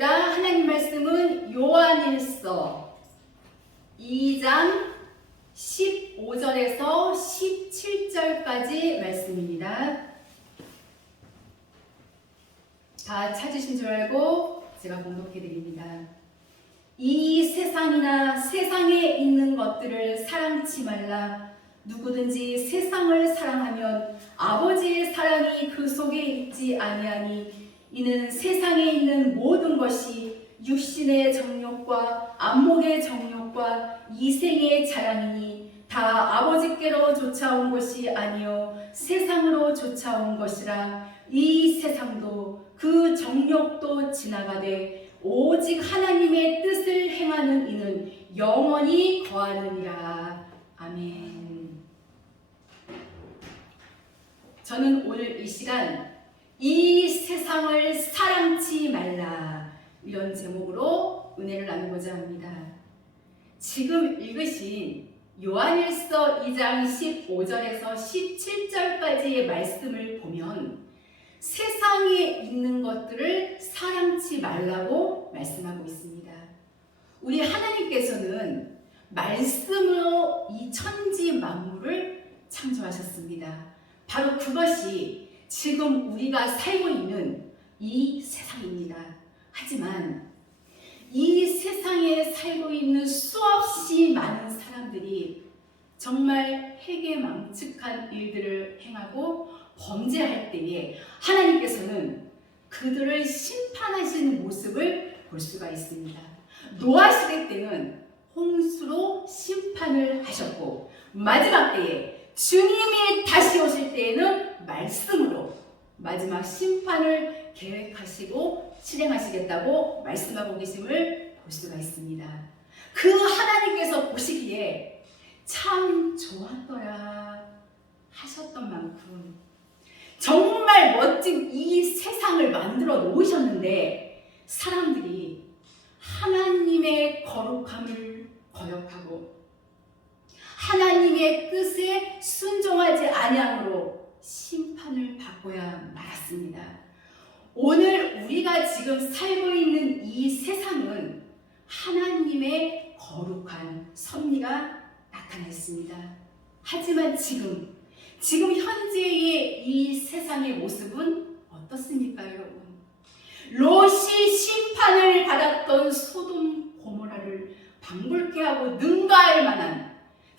읽겠습니다. 하나님 말씀은 요한일서 2장 15절에서 17절까지 말씀입니다. 다 찾으신 줄 알고 제가 봉독해 드립니다. 이 세상이나 세상에 있는 것들을 사랑치 말라. 누구든지 세상을 사랑하면 아버지의 사랑이 그 속에 있지 아니하니 이는 세상에 있는 모든 것이 육신의 정욕과 안목의 정욕과 이생의 자랑이니 다 아버지께로 쫓아온 것이 아니요 세상으로 쫓아온 것이라. 이 세상도 그 정욕도 지나가되 오직 하나님의 뜻을 행하는 이는 영원히 거하느니라. 아멘. 저는 오늘 이 시간 이 세상을 사랑치 말라 이런 제목으로 은혜를 나누고자 합니다. 지금 읽으신 요한일서 2장 15절에서 17절까지의 말씀을 보면 세상에 있는 것들을 사랑치 말라고 말씀하고 있습니다. 우리 하나님께서는 말씀으로 이 천지 만물을 창조하셨습니다. 바로 그것이 지금 우리가 살고 있는 이 세상입니다. 하지만 이 세상에 살고 있는 수없이 많은 사람들이 정말 해괴망측한 일들을 행하고 범죄할 때에 하나님께서는 그들을 심판하시는 모습을 볼 수가 있습니다. 노아 시대 때는 홍수로 심판을 하셨고 마지막 때에 주님이 다시 오실 때에는 말씀으로 마지막 심판을 계획하시고 실행하시겠다고 말씀하고 계심을 볼 수가 있습니다. 그 하나님께서 보시기에 참 좋았더라 하셨던 만큼 정말 멋진 이 세상을 만들어 놓으셨는데 사람들이 하나님의 거룩함을 거역하고 하나님의 뜻에 순종하지 아니함으로 심판을 받고야 말았습니다. 오늘 우리가 지금 살고 있는 이 세상은 하나님의 거룩한 섭리가 나타나 있습니다. 하지만 지금 현재의 이 세상의 모습은 어떻습니까, 여러분? 롯이 심판을 받았던 소돔 고모라를 방불케 하고 능가할 만한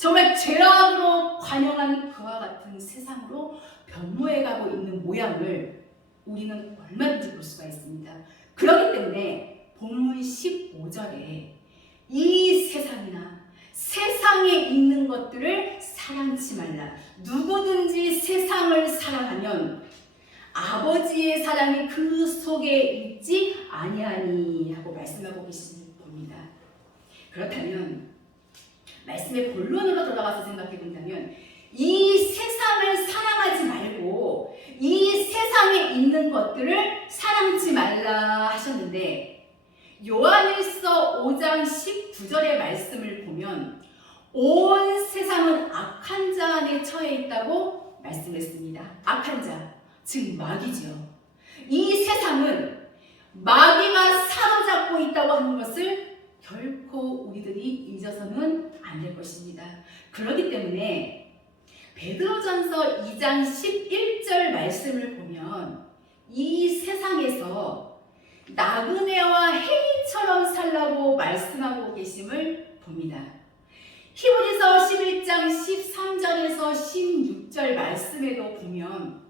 정말 죄악으로 관영한 그와 같은 세상으로 변모해가고 있는 모양을 우리는 얼마든지 볼 수가 있습니다. 그렇기 때문에 본문 15절에 이 세상이나 세상에 있는 것들을 사랑치 말라. 누구든지 세상을 사랑하면 아버지의 사랑이 그 속에 있지 아니하니 하고 말씀하고 계신 겁니다. 그렇다면 말씀의 본론으로 돌아가서 생각해 본다면 이 세상을 사랑하지 말고 이 세상에 있는 것들을 사랑치 말라 하셨는데 요한일서 5장 19절의 말씀을 보면 온 세상은 악한 자 안에 처해 있다고 말씀했습니다. 악한 자, 즉 마귀죠. 이 세상은 마귀가 사로잡고 있다고 하는 것을 결코 우리들이 잊어서는 안 될 것입니다. 그렇기 때문에 베드로전서 2장 11절 말씀을 보면 이 세상에서 나그네와 행인처럼 살라고 말씀하고 계심을 봅니다. 히브리서 11장 13절에서 16절 말씀에도 보면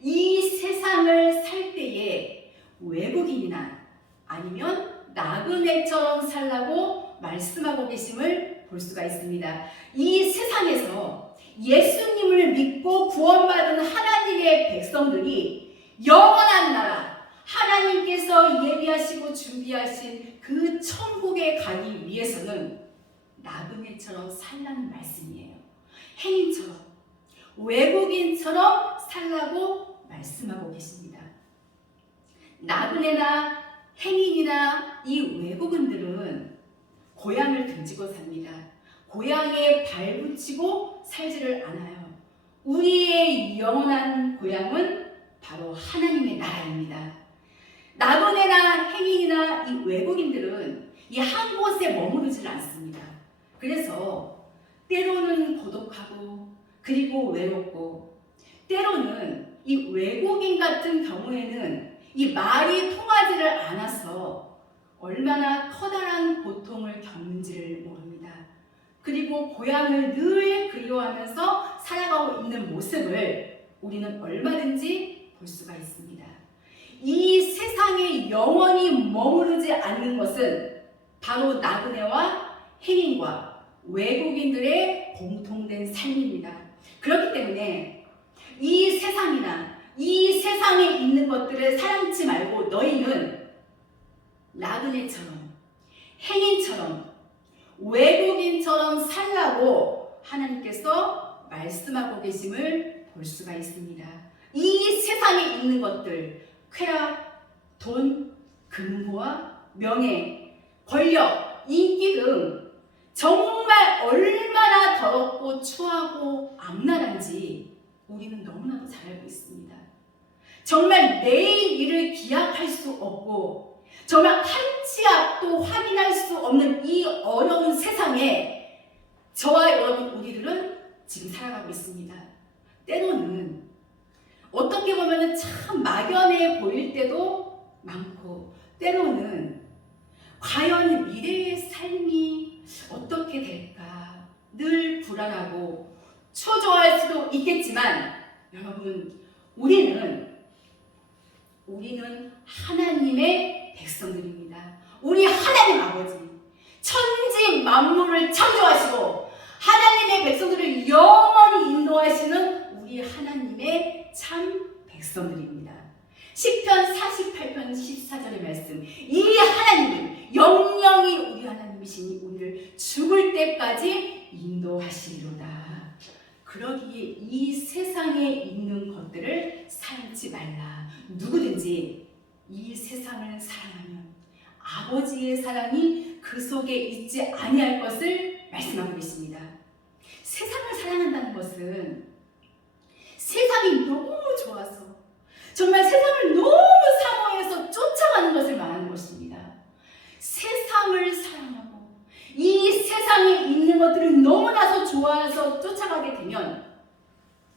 이 세상을 살 때에 외국인이나 아니면 나그네처럼 살라고 말씀하고 계심을 볼 수가 있습니다. 이 세상에서 예수님을 믿고 구원받은 하나님의 백성들이 영원한 나라, 하나님께서 예비하시고 준비하신 그 천국에 가기 위해서는 나그네처럼 살라는 말씀이에요. 행인처럼, 외국인처럼 살라고 말씀하고 계십니다. 나그네나 행인이나 이 외국인들은 고향을 등지고 삽니다. 고향에 발붙이고 살지를 않아요. 우리의 영원한 고향은 바로 하나님의 나라입니다. 나그네나 행인이나 이 외국인들은 이 한 곳에 머무르질 않습니다. 그래서 때로는 고독하고 그리고 외롭고, 때로는 이 외국인 같은 경우에는 이 말이 통하지를 않아서 얼마나 커다란 고통을 겪는지를 모릅니다. 그리고 고향을 늘 그리워하면서 살아가고 있는 모습을 우리는 얼마든지 볼 수가 있습니다. 이 세상에 영원히 머무르지 않는 것은 바로 나그네와 행인과 외국인들의 공통된 삶입니다. 그렇기 때문에 이 세상이나 이 세상에 있는 것들을 사랑치 말고 너희는 나그네처럼 행인처럼 외국인처럼 살라고 하나님께서 말씀하고 계심을 볼 수가 있습니다. 이 세상에 있는 것들, 쾌락, 돈, 금고와 명예, 권력, 인기 등 정말 얼마나 더럽고 추하고 악랄한지 우리는 너무나도 잘 알고 있습니다. 정말 내일 일을 기약할 수 없고 정말 한 치 앞도 확인할 수 없는 이 어려운 세상에 저와 여러분 우리들은 지금 살아가고 있습니다. 때로는 어떻게 보면 참 막연해 보일 때도 많고, 때로는 과연 미래의 삶이 어떻게 될까 늘 불안하고 초조할 수도 있겠지만, 여러분 우리는 하나님의 백성들입니다. 우리 하나님 아버지 천지 만물을 창조하시고 하나님의 백성들을 영원히 인도하시는 우리 하나님의 참 백성들입니다. 시편 48편 14절의 말씀, 이 하나님은 영영이 우리 하나님이시니 우리를 죽을 때까지 인도하시리로다. 그러기에 이 세상에 있는 것들을 사랑치 말라. 누구든지 이 세상을 사랑하면 아버지의 사랑이 그 속에 있지 아니할 것을 말씀하고 계십니다. 세상을 사랑한다는 것은 세상이 너무 좋아서 정말 세상을 너무 사모해서 쫓아가는 것을 말하는 것입니다. 세상을 사랑하고 이 세상에 있는 것들을 너무나도 좋아해서 쫓아가게 되면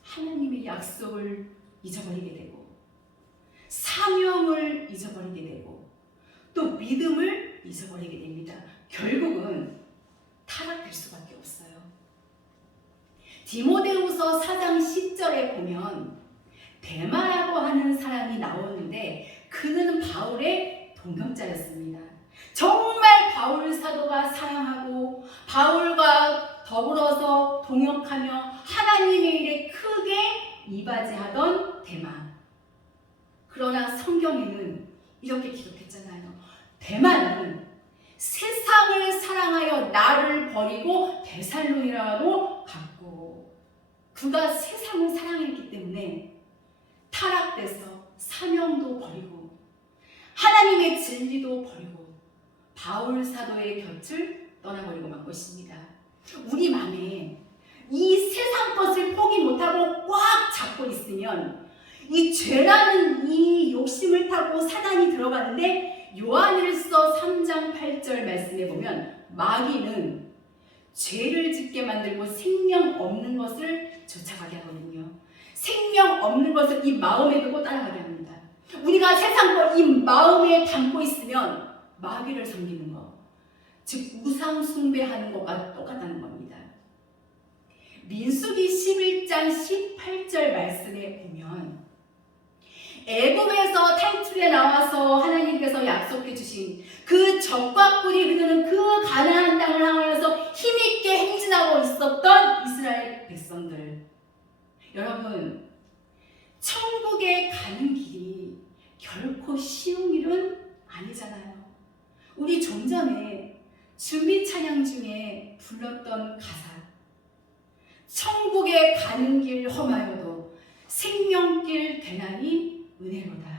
하나님의 약속을 잊어버리게 되고 사명을 잊어버리게 되고 또 믿음을 잊어버리게 됩니다. 결국은 타락될 수밖에 없어요. 디모데후서 4장 10절에 보면 데마라고 하는 사람이 나오는데 그는 바울의 동역자였습니다. 정말 바울 사도가 사랑하고 바울과 더불어서 동역하며 하나님의 일에 크게 이바지하던 데마. 그러나 성경에는 이렇게 기록했잖아요. 데마는 세상을 사랑하여 나를 버리고 데살로니가로 갔고, 그가 세상을 사랑했기 때문에 타락돼서 사명도 버리고 하나님의 진리도 버리고 바울 사도의 곁을 떠나버리고 만 것입니다. 우리 마음에 이 세상 것을 포기 못하고 꽉 잡고 있으면 이 죄라는 이 욕심을 타고 사단이 들어가는데, 요한일서 3장 8절 말씀에 보면 마귀는 죄를 짓게 만들고 생명 없는 것을 쫓아가게 하거든요. 생명 없는 것을 이 마음에 두고 따라가게 합니다. 우리가 세상 걸 이 마음에 담고 있으면 마귀를 섬기는 것, 즉 우상 숭배하는 것과 똑같다는 겁니다. 민수기 11장 18절 말씀에 보면 애굽에서 탈출해 나와서 하나님께서 약속해 주신 그 적과 꿀이 흐르는 그 가나안 땅을 향하여서 힘있게 행진하고 있었던 이스라엘 백성들, 여러분 천국에 가는 길이 결코 쉬운 일은 아니잖아요. 우리 좀 전에 준비 찬양 중에 불렀던 가사, 천국에 가는 길 험하여도 생명길 되나니 은혜로다.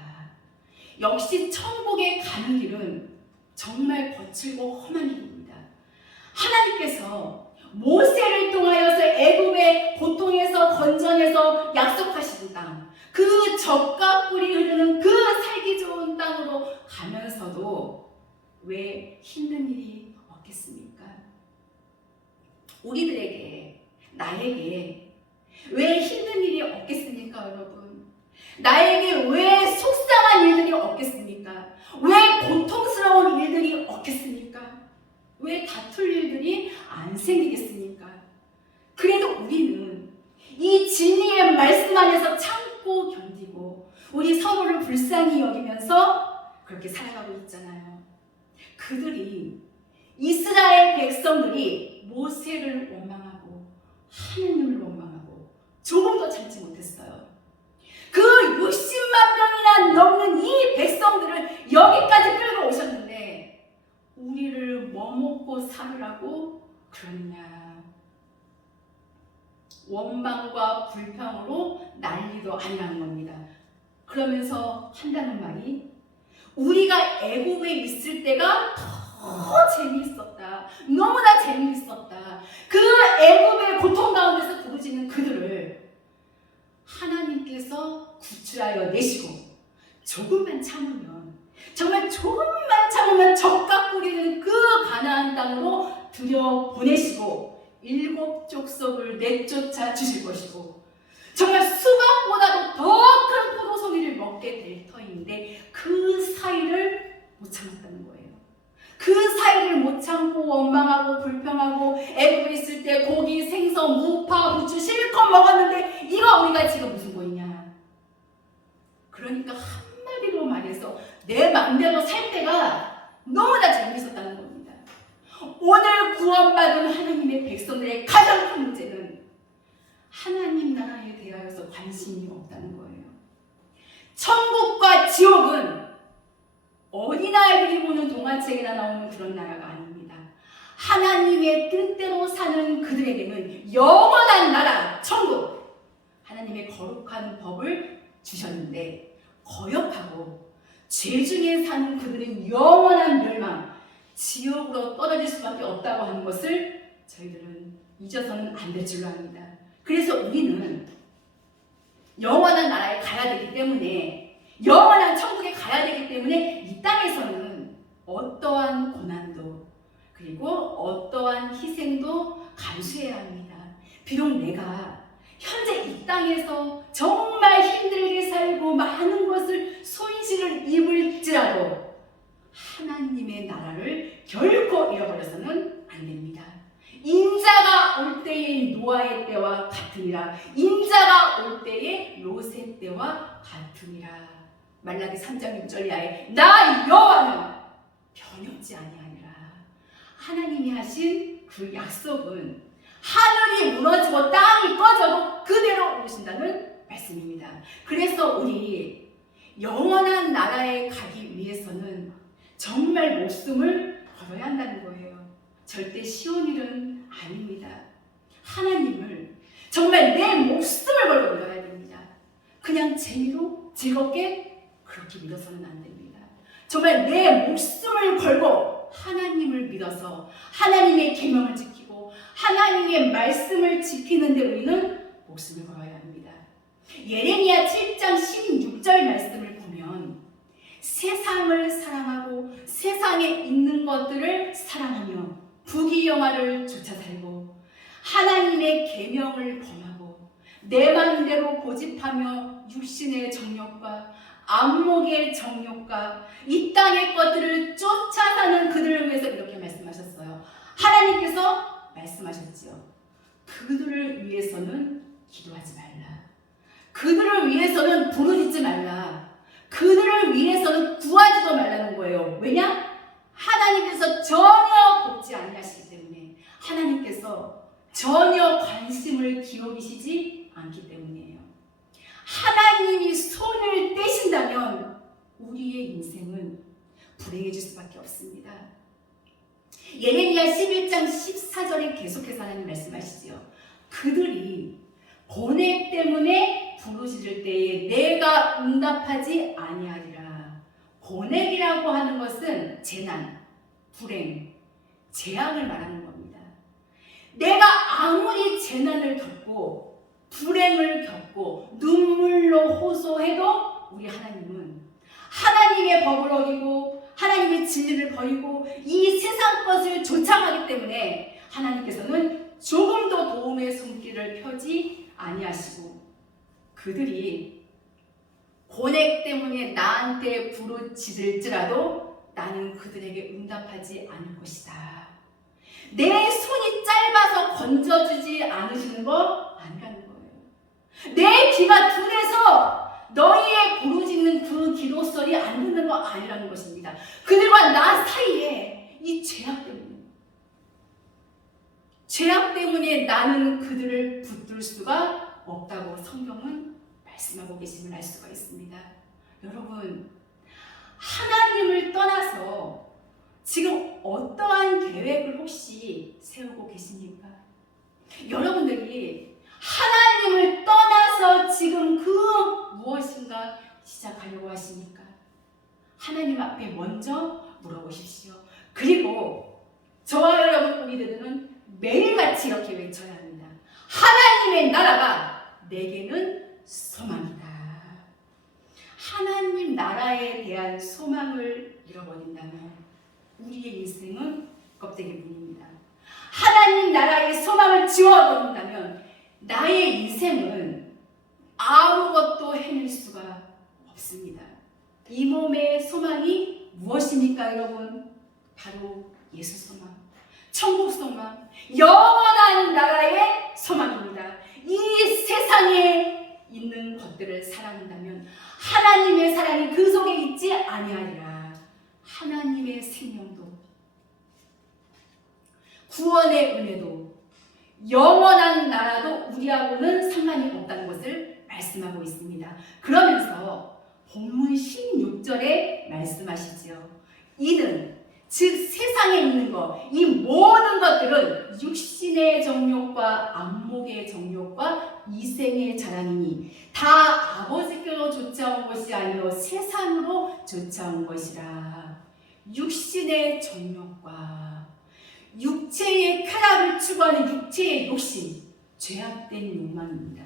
역시 천국에 가는 길은 정말 거칠고 험한 길입니다. 하나님께서 모세를 통하여서 애굽의 고통에서 건져내서 약속하신 땅, 그 젖과 꿀이 흐르는 그 살기 좋은 땅으로 가면서도 왜 힘든 일이 없겠습니까? 우리들에게, 나에게 왜 힘든 일이 없겠습니까, 여러분? 나에게 왜 속상한 일들이 없겠습니까? 왜 고통스러운 일들이 없겠습니까? 왜 다툴 일들이 안 생기겠습니까? 그래도 우리는 이 진리의 말씀 안에서 참고 견디고 우리 서로를 불쌍히 여기면서 그렇게 살아가고 있잖아요. 그들이, 이스라엘 백성들이 모세를 원망하고 하나님을 원망하고 조금 더 참지 못했어요. 그 60만 명이나 넘는 이 백성들을 여기까지 끌고 오셨는데 우리를 뭐 먹고 살으라고 그러느냐. 원망과 불평으로 난리도 아니라는 겁니다. 그러면서 한다는 말이 우리가 애굽에 있을 때가 더 재미있었다. 너무나 재미있었다. 그 애굽의 고통 가운데서 부르짖는 그들을 하나님께서 구출하여 내시고 조금만 참으면, 정말 조금만 참으면 젖과 꿀이는 그 가나안 땅으로 들여보내시고 7 족속을 내쫓아 주실 것이고 정말 수박보다도 더 큰 포도송이를 먹게 될 터인데 그 사이를 못 참았다는 거예요. 그 사이를 못 참고 원망하고 불평하고 애굽에 있을 때 고기, 생선, 무파, 부추 실컷 먹었는데 이거 우리가 지금 무슨 고이냐. 그러니까 한마디로 말해서 내 마음대로 살 때가 너무나 재미있었다는 겁니다. 오늘 구원받은 하나님의 백성들의 가장 큰 문제는 하나님 나라에 대하여서 관심이 없다는 거예요. 천국과 지옥은 어린아이들이 보는 동화책에나 나오는 그런 나라가 아닙니다. 하나님의 뜻대로 사는 그들에게는 영원한 나라, 천국, 하나님의 거룩한 법을 주셨는데 거역하고 죄 중에 사는 그들은 영원한 멸망, 지옥으로 떨어질 수밖에 없다고 하는 것을 저희들은 잊어서는 안 될 줄로 압니다. 그래서 우리는 영원한 나라에 가야 되기 때문에, 영원한 천국에 가야 되기 때문에 이 땅에서는 어떠한 고난도 그리고 어떠한 희생도 감수해야 합니다. 비록 내가 현재 이 땅에서 정말 힘들게 살고 많은 것을 손실을 입을지라도 하나님의 나라를 결코 잃어버려서는 안 됩니다. 인자가 올 때의 노아의 때와 같으니라. 인자가 올 때의 롯의 때와 같으니라. 말라기 3장 6절 이하에 나 여호와는 변함지 아니하니라. 하나님이 하신 그 약속은 하늘이 무너지고 땅이 꺼져도 그대로 오신다는 말씀입니다. 그래서 우리 영원한 나라에 가기 위해서는 정말 목숨을 걸어야 한다는 거예요. 절대 쉬운 일은 아닙니다. 하나님을 정말 내 목숨을 걸고 믿어야 됩니다. 그냥 재미로 즐겁게 그렇게 믿어서는 안 됩니다. 정말 내 목숨을 걸고 하나님을 믿어서 하나님의 계명을 지키고 하나님의 말씀을 지키는 데 우리는 목숨을 걸어야 합니다. 예레미야 7장 16절 말씀을 보면 세상을 사랑하고 세상에 있는 것들을 사랑하며 부귀영화를 쫓아 살고 하나님의 계명을 범하고 내 마음대로 고집하며 육신의 정욕과 안목의 정욕과 이 땅의 것들을 쫓아 사는 그들을 위해서 이렇게 말씀하셨어요. 하나님께서 말씀하셨지요. 그들을 위해서는 기도하지 말라. 그들을 위해서는 부르짖지 말라. 그들을 위해서는 구하지도 말라는 거예요. 왜냐? 하나님께서 전혀 돕지 아니하시기 때문에, 하나님께서 전혀 관심을 기울이시지 않기 때문이에요. 하나님이 손을 떼신다면 우리의 인생은 불행해질 수밖에 없습니다. 예레미야 11장 14절에 계속해서 하나님 말씀하시지요. 그들이 고뇌 때문에 부르짖을 때에 내가 응답하지 아니하리라. 고뇌이라고 하는 것은 재난, 불행, 재앙을 말하는 겁니다. 내가 아무리 재난을 겪고 불행을 겪고 눈물로 호소해도 우리 하나님은 하나님의 법을 어기고 하나님의 진리를 버리고 이 세상 것을 좇아가기 때문에 하나님께서는 조금도 도움의 손길을 펴지 아니하시고 그들이 고뇌 때문에 나한테 부르짖을지라도 나는 그들에게 응답하지 않을 것이다. 내 손이 짧아서 건져주지 않으시는 거 아니라는 거예요. 내 귀가 둔해서 너희의 부르짖는 그 기도 소리 안 듣는 거 아니라는 것입니다. 그들과 나 사이에 이 죄악 때문에 나는 그들을 붙들 수가 없다고 성경은 말씀하고 계심을 알 수가 있습니다. 여러분, 하나님을 떠나서 지금 어떠한 계획을 혹시 세우고 계십니까? 여러분들이 하나님을 떠나서 지금 그 무엇인가 시작하려고 하십니까? 하나님 앞에 먼저 물어보십시오. 그리고 저와 여러분 우리들은 매일같이 이렇게 외쳐야 합니다. 하나님의 나라가 내게는 소망이다. 하나님 나라에 대한 소망을 잃어버린다면 우리의 인생은 껍데기뿐입니다. 하나님 나라의 소망을 지워버린다면 나의 인생은 아무것도 해낼 수가 없습니다. 이 몸의 소망이 무엇입니까, 여러분? 바로 예수 소망, 천국 소망, 영원한 나라의 소망입니다. 이 세상에 있는 것들을 사랑한다면 하나님의 사랑이 그 속에 있지 아니하리라. 하나님의 생명도 구원의 은혜도 영원한 나라도 우리하고는 상관이 없다는 것을 말씀하고 있습니다. 그러면서 본문 16절에 말씀하시죠. 이는 즉 세상에 있는 것, 이 모든 것들은 육신의 정욕과 안목의 정욕과 이생의 자랑이니 다 아버지께로 쫓아온 것이 아니요 세상으로 쫓아온 것이라. 육신의 정욕과 육체의 쾌락을 추구하는 육체의 욕심, 죄악된 욕망입니다.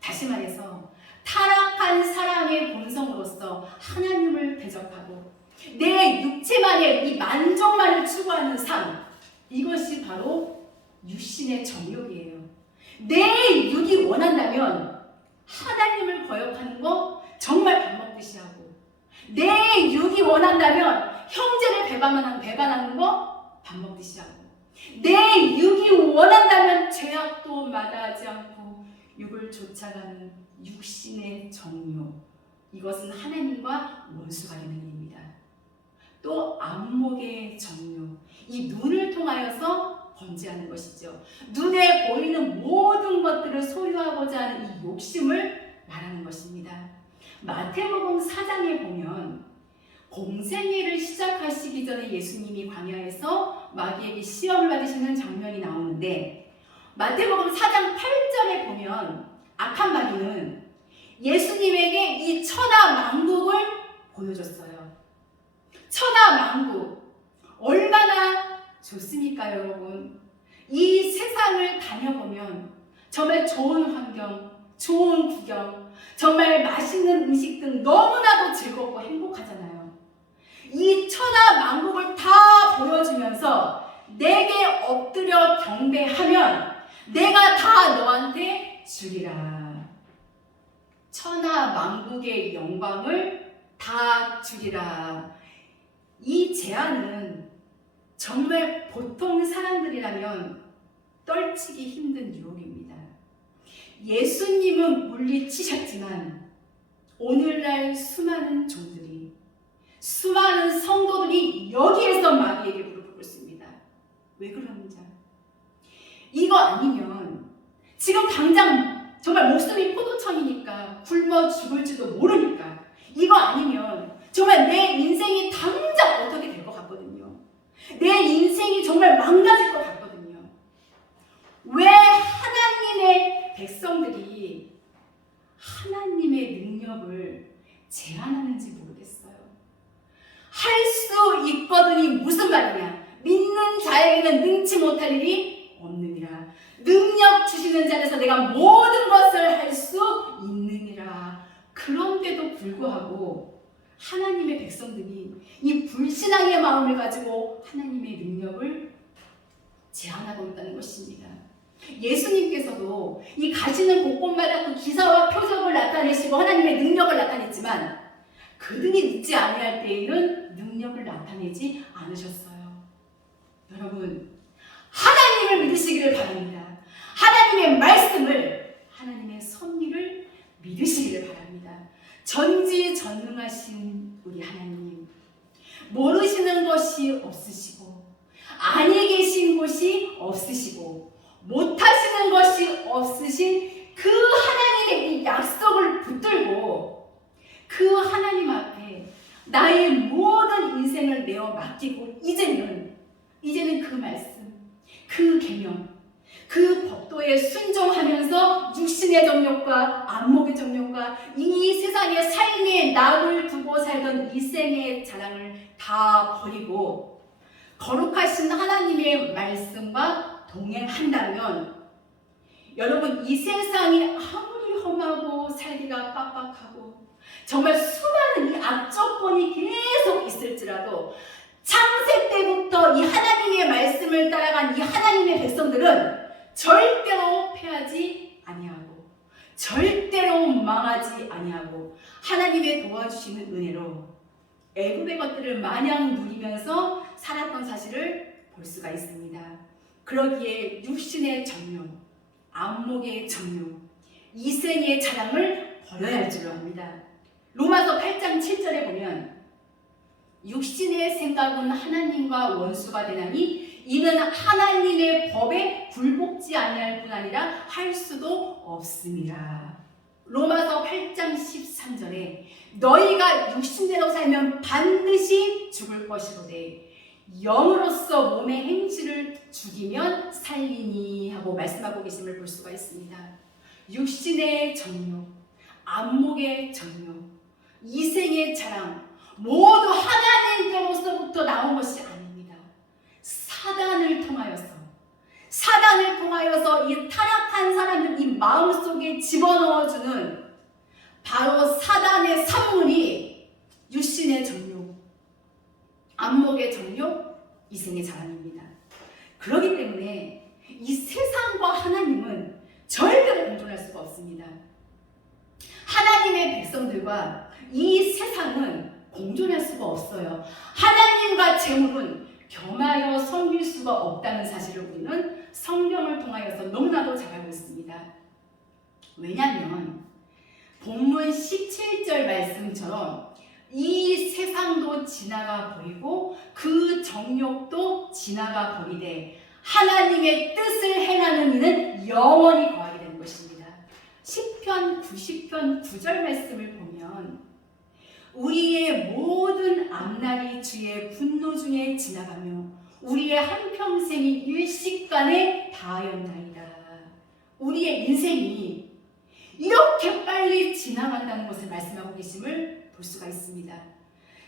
다시 말해서 타락한 사람의 본성으로서 하나님을 대적하고 내 육체만의 이 만족만을 추구하는 삶, 이것이 바로 육신의 정욕이에요. 내 육이 원한다면 하나님을 거역하는 거 정말 밥 먹듯이 하고, 내 육이 원한다면 형제를 배반하는 거 밥 먹듯이 하고, 내 육이 원한다면 죄악도 마다하지 않고 육을 쫓아가는 육신의 정욕, 이것은 하나님과 원수가 되는 일입니다. 또 안목의 정욕, 이 눈을 통하여서 범죄하는 것이죠. 눈에 보이는 모든 것들을 소유하고자 하는 이 욕심을 말하는 것입니다. 마태복음 4장에 보면 공생애를 시작하시기 전에 예수님이 광야에서 마귀에게 시험을 받으시는 장면이 나오는데, 마태복음 4장 8절에 보면 악한 마귀는 예수님에게 이 천하만국을 보여줬어요. 천하만국 얼마나 좋습니까, 여러분? 이 세상을 다녀보면 정말 좋은 환경, 좋은 구경, 정말 맛있는 음식 등 너무나도 즐겁고 행복하잖아요. 이 천하만국을 다 보여주면서 내게 엎드려 경배하면 내가 다 너한테 주리라. 천하만국의 영광을 다 주리라. 이 제안은 정말 보통 사람들이라면 떨치기 힘든 유혹입니다. 예수님은 물리치셨지만 오늘날 수많은 종들이, 수많은 성도들이 여기에서 마귀에게 무릎을 꿇습니다. 왜 그러는지. 이거 아니면 지금 당장 정말 목숨이 포도청이니까 굶어 죽을지도 모르니까, 이거 아니면 정말 내 인생이 당장 어떻게 될 것 같거든요. 내 인생이 정말 망가질 것 같거든요. 왜 하나님의 백성들이 하나님의 능력을 제한하는지 모르겠어요. 할 수 있거든이 무슨 말이냐? 믿는 자에게는 능치 못할 일이 없느니라. 능력 주시는 자에서 내가 모든 것을 할 수 있느니라. 그런데도 불구하고 하나님의 백성들이 이 불신앙의 마음을 가지고 하나님의 능력을 제한하고 있다는 것입니다. 예수님께서도 이 가시는 곳곳마다 그 기사와 표적을 나타내시고 하나님의 능력을 나타냈지만 그들이 믿지 아니할 때에는 능력을 나타내지 않으셨어요. 여러분, 하나님을 믿으시기를 바랍니다. 하나님의 말씀을, 하나님의 섭리를 믿으시기를 바랍니다. 전지전능하신 우리 하나님, 모르시는 것이 없으시고 아니 계신 곳이 없으시고 못하시는 것이 없으신 그 하나님의 이 약속을 붙들고 그 하나님 앞에 나의 모든 인생을 내어 맡기고 이제는 그 말씀, 그 계명, 그 법도에 순종하면서 육신의 정욕과 안목의 정욕과 이 세상의 삶의 낙을 두고 살던 일생의 자랑을 다 버리고 거룩하신 하나님의 말씀과 동행한다면 여러분, 이 세상이 아무리 험하고 살기가 빡빡하고 정말 수많은 이 악조건이 계속 있을지라도 창세 때부터 이 하나님의 말씀을 따라간 이 하나님의 백성들은 절대로 패하지 아니하고 절대로 망하지 아니하고 하나님의 도와주시는 은혜로 애굽의 것들을 마냥 누리면서 살았던 사실을 볼 수가 있습니다. 그러기에 육신의 정욕, 안목의 정욕, 이생의 자랑을 버려야 할 줄로 합니다. 로마서 8장 7절에 보면 육신의 생각은 하나님과 원수가 되나니 이는 하나님의 법에 굴복지 아니할 뿐 아니라 할 수도 없습니다. 로마서 8장 13절에 너희가 육신대로 살면 반드시 죽을 것이로되 영으로서 몸의 행실을 죽이면 살리니 하고 말씀하고 계심을 볼 수가 있습니다. 육신의 정욕, 안목의 정욕, 이생의 자랑 모두 하나님께로서부터 나온 것이 아닙니다. 사단을 통하여서 이 타락한 사람들 이 마음속에 집어넣어주는 바로 사단의 산물이 육신의 정욕, 안목의 정욕, 이생의 자랑입니다. 그렇기 때문에 이 세상과 하나님은 절대로 공존할 수가 없습니다. 하나님의 백성들과 이 세상은 공존할 수가 없어요. 하나님과 재물은 겸하여 섬길 수가 없다는 사실을 우리는 성경을 통하여서 너무나도 잘 알고 있습니다. 왜냐하면 본문 17절 말씀처럼 이 세상도 지나가 버리고 그 정욕도 지나가 버리되 하나님의 뜻을 행하는 이는 영원히 거하게 되는 것입니다. 시편 90편 9절 말씀을 보면 우리의 모든 앞날이 주의 분노 중에 지나가며 우리의 한평생이 일식간에 다하였나이다. 우리의 인생이 이렇게 빨리 지나간다는 것을 말씀하고 계심을 볼 수가 있습니다.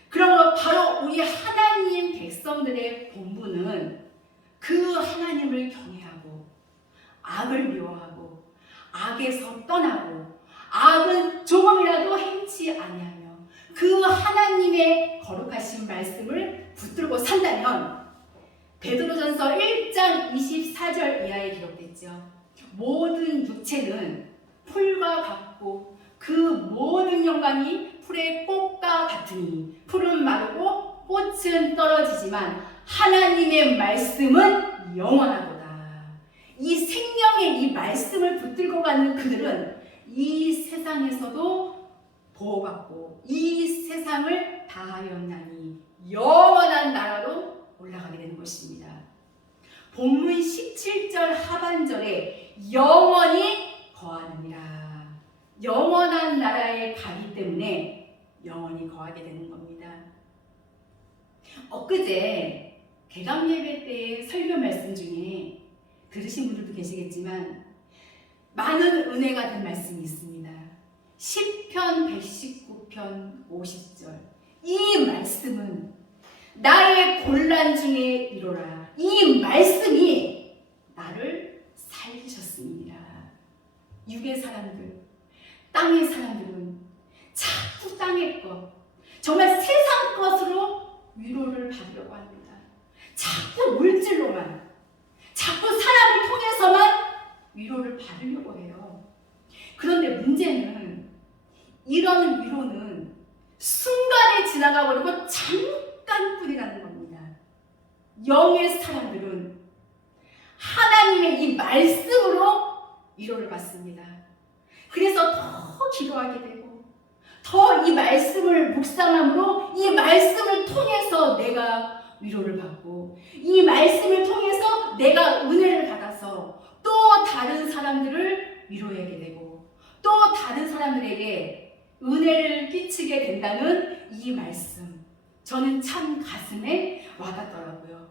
그러므로 바로 우리 하나님 백성들의 본분은 그 하나님을 경외하고 악을 미워하고 악에서 떠나고 악은 조금이라도 행치 아니하며 그 하나님의 거룩하신 말씀을 붙들고 산다면 베드로전서 1장 24절 이하에 기록됐죠. 모든 육체는 풀과 같고 그 모든 영광이 풀의 꽃과 같으니 풀은 마르고 꽃은 떨어지지만 하나님의 말씀은 영원하도다. 이 생명의 이 말씀을 붙들고 가는 그들은 이 세상에서도 보호받고 이 세상을 다하였나니 영원한 나라로 올라가게 되는 것입니다. 본문 17절 하반절에 영원히 거하느니라. 영원한 나라에 가기 때문에 영원히 거하게 되는 겁니다. 엊그제 개강 예배 때 설교 말씀 중에 들으신 분들도 계시겠지만 많은 은혜가 된 말씀이 있습니다. 시편 119편 50절. 이 말씀은 나의 곤란 중에 이로라. 이 말씀이 나를 받으려고 해요. 그런데 문제는 이런 위로는 순간에 지나가 버리고 잠깐뿐이라는 겁니다. 영의 사람들은 하나님의 이 말씀으로 위로를 받습니다. 그래서 더 기도하게 되고 더 이 말씀을 묵상함으로 이 말씀을 통해서 내가 위로를 받고 이 말씀을 통해서 내가 은혜를 받아서 또 다른 사람들을 위로하게 되고 또 다른 사람들에게 은혜를 끼치게 된다는 이 말씀, 저는 참 가슴에 와닿더라고요.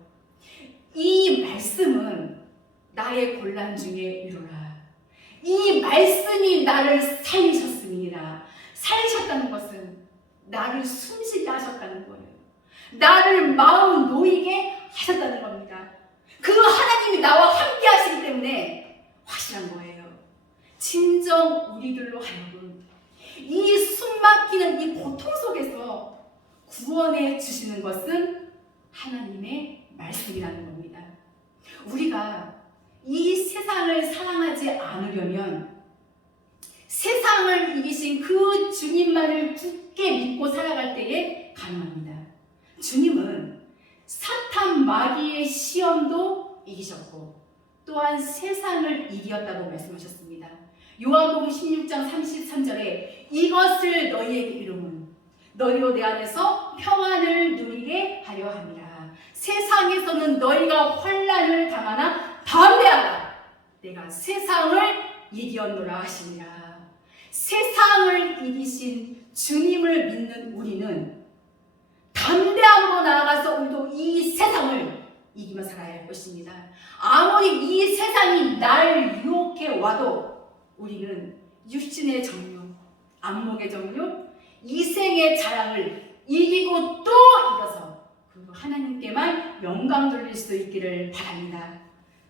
이 말씀은 나의 곤란 중에 위로라. 이 말씀이 나를 살리셨습니다. 살리셨다는 것은 나를 숨쉬게 하셨다는 거예요. 나를 마음 놓이게 하셨다는 겁니다. 그 하나님이 나와 함께 하시기 때문에 확실한 거예요. 진정 우리들로 하여금 이 숨막히는 이 고통 속에서 구원해 주시는 것은 하나님의 말씀이라는 겁니다. 우리가 이 세상을 사랑하지 않으려면 세상을 이기신 그 주님만을 굳게 믿고 살아갈 때에 가능합니다. 주님은 사탄 마귀의 시험도 이기셨고 또한 세상을 이겼다고 말씀하셨습니다. 요한복음 16장 33절에 이것을 너희에게 이름은 너희로 내 안에서 평안을 누리게 하려 함이라. 세상에서는 너희가 환난을 당하나 담대하라. 내가 세상을 이겼노라 하시니라. 세상을 이기신 주님을 믿는 우리는 담대함으로 나아가서 우리도 이 세상을 이기며 살아야 할 것입니다. 아무리 이 세상이 날 유혹해 와도 우리는 육신의 정욕, 안목의 정욕, 이생의 자랑을 이기고 또 이겨서 그리고 하나님께만 영광 돌릴 수 있기를 바랍니다.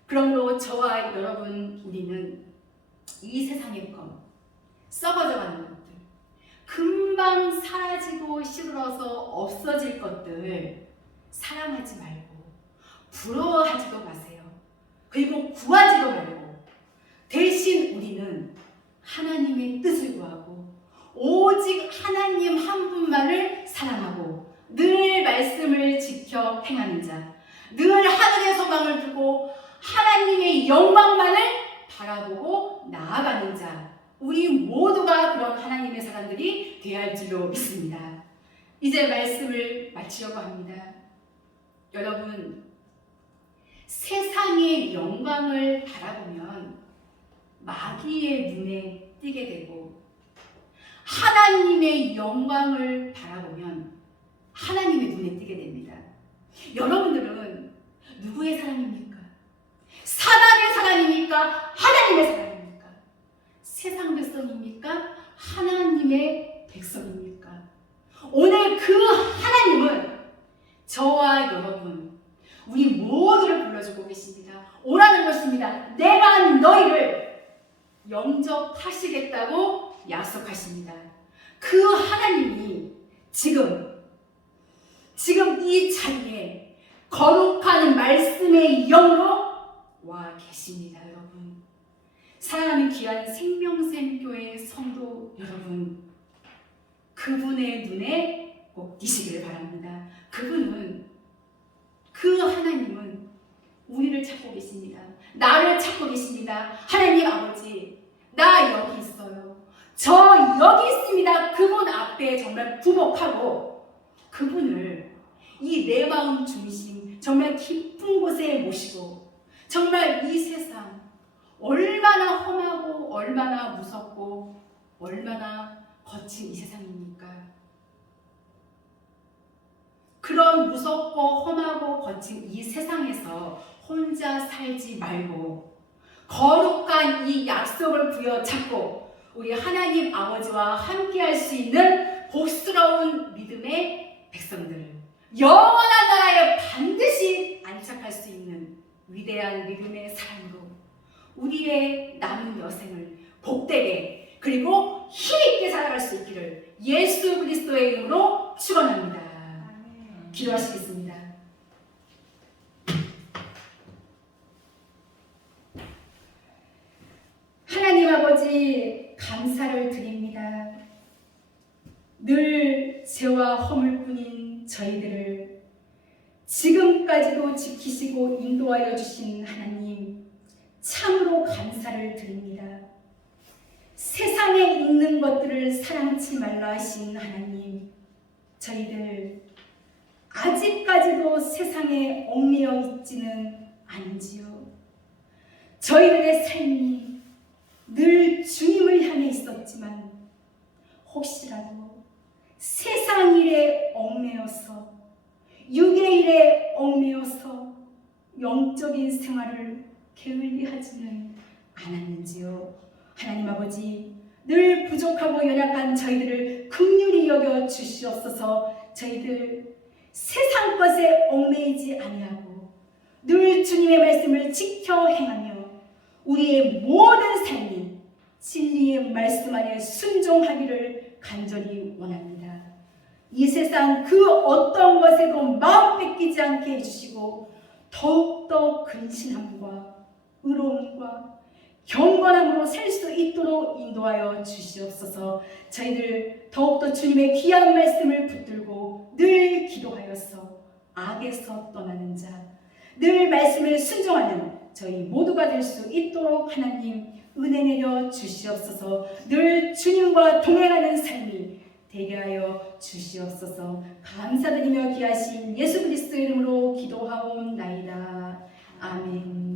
그러므로 저와 여러분 우리는 이 세상의 것, 썩어져가는 것들, 금방 사라지고 시들어서 없어질 것들 사랑하지 말고 부러워하지도 마세요. 그리고 구하지도 말고 대신 우리는 하나님의 뜻을 구하고 오직 하나님 한 분만을 사랑하고 늘 말씀을 지켜 행하는 자, 늘 하늘의 소망을 두고 하나님의 영광만을 바라보고 나아가는 자, 우리 모두가 그런 하나님의 사람들이 되어야 할 줄로 믿습니다. 이제 말씀을 마치려고 합니다. 여러분, 세상의 영광을 바라보면 마귀의 눈에 띄게 되고 하나님의 영광을 바라보면 하나님의 눈에 띄게 됩니다. 여러분들은 누구의 사람입니까? 사단의 사람입니까? 하나님의 사람입니까? 세상 백성입니까? 하나님의 백성입니까? 오늘 그 하나님은 저와 여러분 우리 모두를 불러주고 계십니다. 오라는 것입니다. 내가 너희를 영접하시겠다고 약속하십니다. 그 하나님이 지금 이 자리에 거룩한 말씀의 영으로 와 계십니다. 여러분, 사랑하는 귀한 생명샘교회 성도 여러분, 그분의 눈에 꼭 띄시기를 바랍니다. 그 하나님은 우리를 찾고 계십니다. 나를 찾고 계십니다. 하나님 아버지, 나 여기 있어요. 저 여기 있습니다. 그분 앞에 정말 부복하고 그분을 이 내 마음 중심 정말 깊은 곳에 모시고 정말 이 세상 얼마나 험하고 얼마나 무섭고 얼마나 거친 이 세상입니까? 그런 무섭고 험하고 거친 이 세상에서 혼자 살지 말고 거룩한 이 약속을 부여잡고 우리 하나님 아버지와 함께 할 수 있는 복스러운 믿음의 백성들, 영원한 나라에 반드시 안착할 수 있는 위대한 믿음의 사람으로 우리의 남은 여생을 복되게 그리고 힘있게 살아갈 수 있기를 예수 그리스도의 이름으로 축원합니다. 기도하시겠습니다. 지키시고 인도하여 주신 하나님, 참으로 감사를 드립니다. 세상에 있는 것들을 사랑치 말라 하신 하나님, 저희들 아직까지도 세상에 얽매여 있지는 않은지요. 저희들의 삶이 늘 주님을 향해 있었지만 혹시라도 세상 일에 얽매여서, 육의 일에 얽매여서 영적인 생활을 게을리하지는 않았는지요. 하나님 아버지, 늘 부족하고 연약한 저희들을 긍휼히 여겨 주시옵소서. 저희들 세상 것에 얽매이지 아니하고 늘 주님의 말씀을 지켜 행하며 우리의 모든 삶이 진리의 말씀 안에 순종하기를 간절히 원합니다. 이 세상 그 어떤 것에도 마음 뺏기지 않게 해주시고 더욱더 근신함과 의로움과 경건함으로 살 수 있도록 인도하여 주시옵소서. 저희들 더욱더 주님의 귀한 말씀을 붙들고 늘 기도하여서 악에서 떠나는 자, 늘 말씀을 순종하는 저희 모두가 될 수 있도록 하나님 은혜 내려 주시옵소서. 늘 주님과 동행하는 삶이 되게 하여 주시옵소서. 감사드리며 귀하신 예수 그리스도의 이름으로 기도하옵나이다. 아멘.